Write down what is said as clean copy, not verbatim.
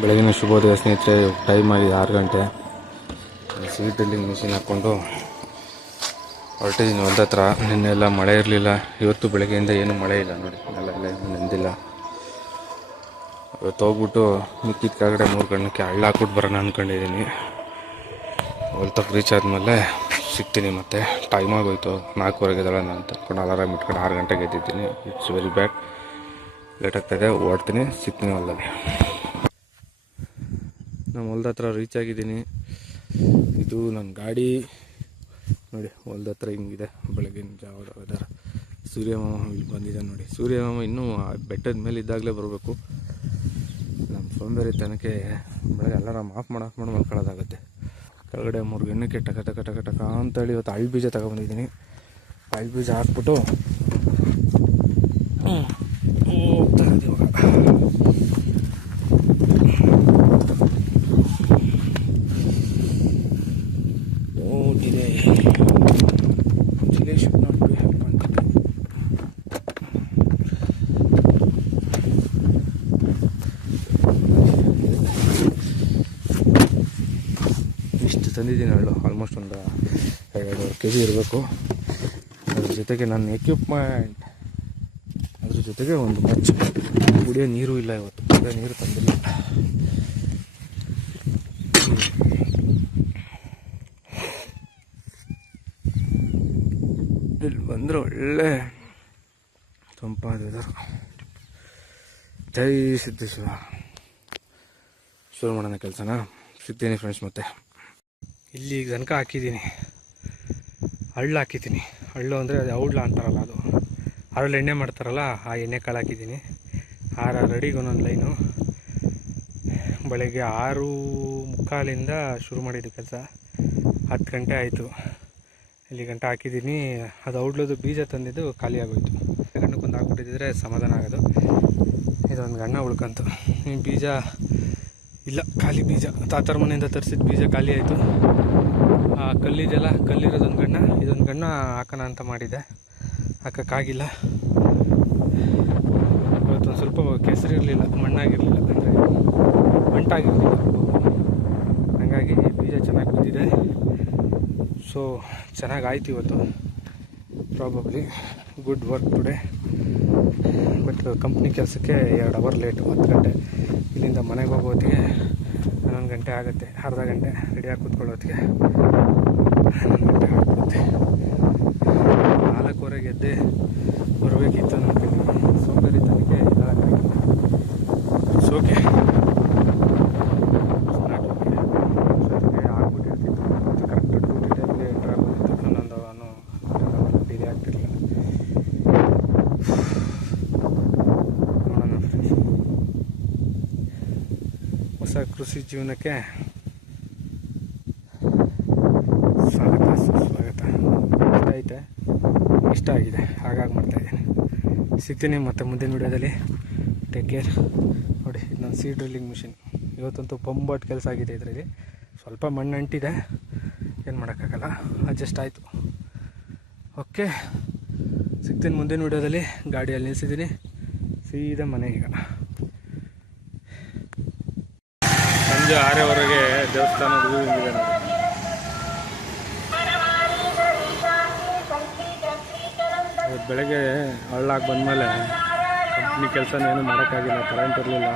ಬೆಳಗಿನ ಶುಭೋದಯ ಸ್ನೇಹಿತರೆ. ಟೈಮ್ ಆಗಿದೆ 6 ಗಂಟೆ. ಸೀಟ್ ಡ್ರಿಲ್ಲಿಂಗ್ ಮಿಷಿನ್ ಹಾಕ್ಕೊಂಡು ಹೊರಟಿದ್ದೀನಿ ಹೊಲ್ದ ಹತ್ರ. ನಿನ್ನೆಲ್ಲ ಮಳೆ ಇರಲಿಲ್ಲ, ಇವತ್ತು ಬೆಳಗ್ಗೆಯಿಂದ ಏನೂ ಮಳೆ ಇಲ್ಲ ನೋಡಿ, ನೆಲೆಲ್ಲ ಏನು ನೆಂದಿಲ್ಲ. ಇವತ್ತು ಹೋಗ್ಬಿಟ್ಟು ಮಿಕ್ಕಿದ ಕೆಳಗಡೆ 3 ಗಂಟೆಗೆ ಹಳ್ಳ ಹಾಕ್ಬಿಟ್ಟು ಬರೋಣ ಅಂದ್ಕೊಂಡಿದ್ದೀನಿ. ಹೊಲ್ತಕ್ಕೆ ರೀಚ್ ಆದಮೇಲೆ ಸಿಗ್ತೀನಿ. ಮತ್ತೆ ಟೈಮ್ ಆಗೋಯ್ತು, 4:15 ಎದ್ದೇಳೋಣ ಅಂತ ಅಂದ್ಕೊಂಡು ಅಲಾರಾಮ್ ಇಟ್ಕೊಂಡು 6 ಗಂಟೆಗೆ ಎದ್ದಿದ್ದೀನಿ. ಇಟ್ಸ್ ವೆರಿ ಬ್ಯಾಡ್, ಲೇಟ್ ಆಗ್ತಾಯಿದೆ. ಓಡ್ತೀನಿ, ಸಿಗ್ತೀನಿ ಹೊಲದಲ್ಲಿ. ನಮ್ಮ ಹೊಲ್ದ ಹತ್ರ ರೀಚ್ ಆಗಿದ್ದೀನಿ. ಇದು ನನ್ನ ಗಾಡಿ ನೋಡಿ. ಹೊಲ್ದ ಹತ್ರ ಹಿಂಗಿದೆ ಬೆಳಗಿನ ಜಾವದ ವೆದರ್. ಸೂರ್ಯಮಾಮ ಇಲ್ಲಿ ಬಂದಿದೆ ನೋಡಿ. ಸೂರ್ಯಮಾಮ ಇನ್ನೂ ಬೆಟ್ಟದ ಮೇಲೆ ಇದ್ದಾಗಲೇ ಬರಬೇಕು. ನಮ್ಮ ಸೋಂಬೇರಿತನಕ್ಕೆ ಬೆಳಗ್ಗೆ ಅಲಾರಾಮ್ ಆಫ್ ಮಾಡಿ ಮಲ್ಕೊಳ್ಳೋದಾಗುತ್ತೆ. ಕೆಳಗಡೆ 3 ಗಂಟೆಗೆ ಟಕ ಅಂತೇಳಿ ಇವತ್ತು ಅಳ್ಳು ಬೀಜ ತಗೊಬಂದಿದ್ದೀನಿ. ಅಳ್ಳು ಬೀಜ ಹಾಕ್ಬಿಟ್ಟು ಹೋಗ್ತಾ ಇದ್ದೀವಿ ಇವಾಗ. ನೋಡಿದೆ ಇಷ್ಟು ತಂದಿದ್ದೀನಿ ಹಳ್ಳು. ಆಲ್ಮೋಸ್ಟ್ ಒಂದು 2 kg ಇರಬೇಕು. ಅದ್ರ ಜೊತೆಗೆ ನನ್ನ ಎಕ್ವಿಪ್ಮೆಂಟ್, ಅದ್ರ ಜೊತೆಗೆ ಒಂದು ಮಚ್ಚು. ಕುಡಿಯೋ ನೀರು ಇಲ್ಲ ಇವತ್ತು, ಕುಡಿಯೋ ನೀರು ತಂದಿಲ್ಲ. ಇಲ್ಲಿ ಬಂದರೆ ಒಳ್ಳೆ ತಂಪಾದ ವೆದರ್. ಜೈ ಸಿದ್ದೇಶ್ವರ. ಶುರು ಮಾಡೋಣ ಕೆಲಸನ. ಸಿಗ್ತೀನಿ ಫ್ರೆಂಡ್ಸ್. ಮತ್ತೆ ಇಲ್ಲಿ ತನಕ ಹಾಕಿದ್ದೀನಿ, ಹಳ್ಳು ಹಾಕಿದ್ದೀನಿ. ಹಳ್ಳು ಅಂದರೆ ಅದು ಔಡ್ಲ ಅಂತಾರಲ್ಲ, ಅದು ಅದ್ರಲ್ಲಿ ಎಣ್ಣೆ ಮಾಡ್ತಾರಲ್ಲ, ಆ ಎಣ್ಣೆ ಕಾಳು ಹಾಕಿದ್ದೀನಿ. 6 ಅಡಿಗೆ ಒಂದೊಂದು ಲೈನು. ಬೆಳಗ್ಗೆ 6:45 ಶುರು ಮಾಡಿದ್ದು ಕೆಲಸ. 10 ಗಂಟೆ ಆಯಿತು. ಇಲ್ಲಿ ಗಂಟೆ ಹಾಕಿದ್ದೀನಿ. ಅದು ಔಡ್ಲದು ಬೀಜ ತಂದಿದ್ದು ಖಾಲಿ ಆಗೋಯ್ತು. ಗಣ್ಣಕ್ಕೊಂದು ಹಾಕ್ಬಿಟ್ಟಿದ್ರೆ ಸಮಾಧಾನ ಆಗೋದು. ಇದೊಂದು ಗಣ್ಣ ಉಳ್ಕಂತು. ಈ ಬೀಜ ಇಲ್ಲ, ಖಾಲಿ ಬೀಜ. ತಾತರ ಮನೆಯಿಂದ ತರಿಸಿದ ಬೀಜ ಖಾಲಿ ಆಯಿತು. ಕಲ್ಲಿದೆಲ್ಲ, ಕಲ್ಲಿರೋದೊಂದು ಗಣ್ಣ, ಇದೊಂದು ಗಣ್ಣ ಹಾಕೋಣ ಅಂತ ಮಾಡಿದ್ದೆ, ಹಾಕೋಕ್ಕಾಗಿಲ್ಲ. ಇವತ್ತೊಂದು ಸ್ವಲ್ಪ ಕೆಸರಿರಲಿಲ್ಲ, ಮಣ್ಣಾಗಿರಲಿಲ್ಲ, ಅಂದರೆ ಮಂಟಾಗಿರಲಿಲ್ಲ. ಹಾಗಾಗಿ ಬೀಜ ಚೆನ್ನಾಗಿ ಬಿದ್ದಿದೆ. ಸೊ ಚೆನ್ನಾಗಿ ಆಯ್ತು ಇವತ್ತು. Probably good work today. But company ಕೆಲಸಕ್ಕೆ 2 ಅವರ್ ಲೇಟು. 10 ಗಂಟೆ ಇಲ್ಲಿಂದ ಮನೆಗೆ ಹೋಗೋ ಹೊತ್ತಿಗೆ 11 ಗಂಟೆ ಆಗುತ್ತೆ. ಅರ್ಧ ಗಂಟೆ ರೆಡಿಯಾಗಿ ಕೂತ್ಕೊಳ್ಳೋತ್ತಿಗೆ 11 ಗಂಟೆ ಆಗುತ್ತೆ. 4:15 ಎದ್ದೆ ಬರಬೇಕಿತ್ತು ನಮಗೆ. ಸೋಂಬೇರಿತನಕ್ಕೆ ಇದಾಗಿಲ್ಲ. ಓಕೆ, ಆಗ್ಬಿಟ್ಟಿರ್ತಿತ್ತು. ಕರೆಕ್ಟ್ ಡ್ಯೂಟಿ ಟೈಮ್ಗೆ ಎಂಟ್ರ್ ಆಗೋದಿತ್ತು. ನಾನು ಡಿಲೇ ಆಗ್ತಿರಲಿಲ್ಲ. ನೋಡೋಣ ಫ್ರೆಂಡ್ಸ್, ಹೊಸ ಕೃಷಿ ಜೀವನಕ್ಕೆ ಸ್ವಾಗತ ಸುಸ್ವಾಗತ. ಇಷ್ಟ ಆಗಿದೆ, ಹಾಗಾಗಿ ಮಾಡ್ತಾಯಿದ್ದೀನಿ. ಸಿಗ್ತೀನಿ ಮತ್ತೆ ಮುಂದಿನ ವಿಡಿಯೋದಲ್ಲಿ. Take care. ನೋಡಿ, ಇದು ನನ್ನ ಸೀಡ್ ಡ್ರಿಲ್ಲಿಂಗ್ ಮಿಷಿನ್. ಇವತ್ತಂತೂ ಬೊಂಬಾಟ್ ಕೆಲಸ ಆಗಿದೆ. ಇದರಲ್ಲಿ ಸ್ವಲ್ಪ ಮಣ್ಣು ಅಂಟಿದೆ, ಏನು ಮಾಡೋಕ್ಕಾಗಲ್ಲ, ಅಡ್ಜಸ್ಟ್ ಆಯಿತು. ಓಕೆ, ಸಿಗ್ತೀನಿ ಮುಂದಿನ ವಿಡಿಯೋದಲ್ಲಿ. ಗಾಡಿಯಲ್ಲಿ ನಿಲ್ಲಿಸಿದ್ದೀನಿ, ಸೀದಾ ಮನೆಗೆ. ಈಗ ಸಂಜೆ 6:00ವರೆಗೆ ದೇವಸ್ಥಾನದ ವ್ಯೂ ಇದೆ ನೋಡಿ. ಇವತ್ತು ಬೆಳಗ್ಗೆ ಹಳ್ಳಾಗಿ ಬಂದಮೇಲೆ ಕಂಪ್ನಿ ಕೆಲಸನ ಏನೂ ಮಾಡೋಕ್ಕಾಗಿಲ್ಲ, ಕರೆಂಟ್ ಇರಲಿಲ್ಲ.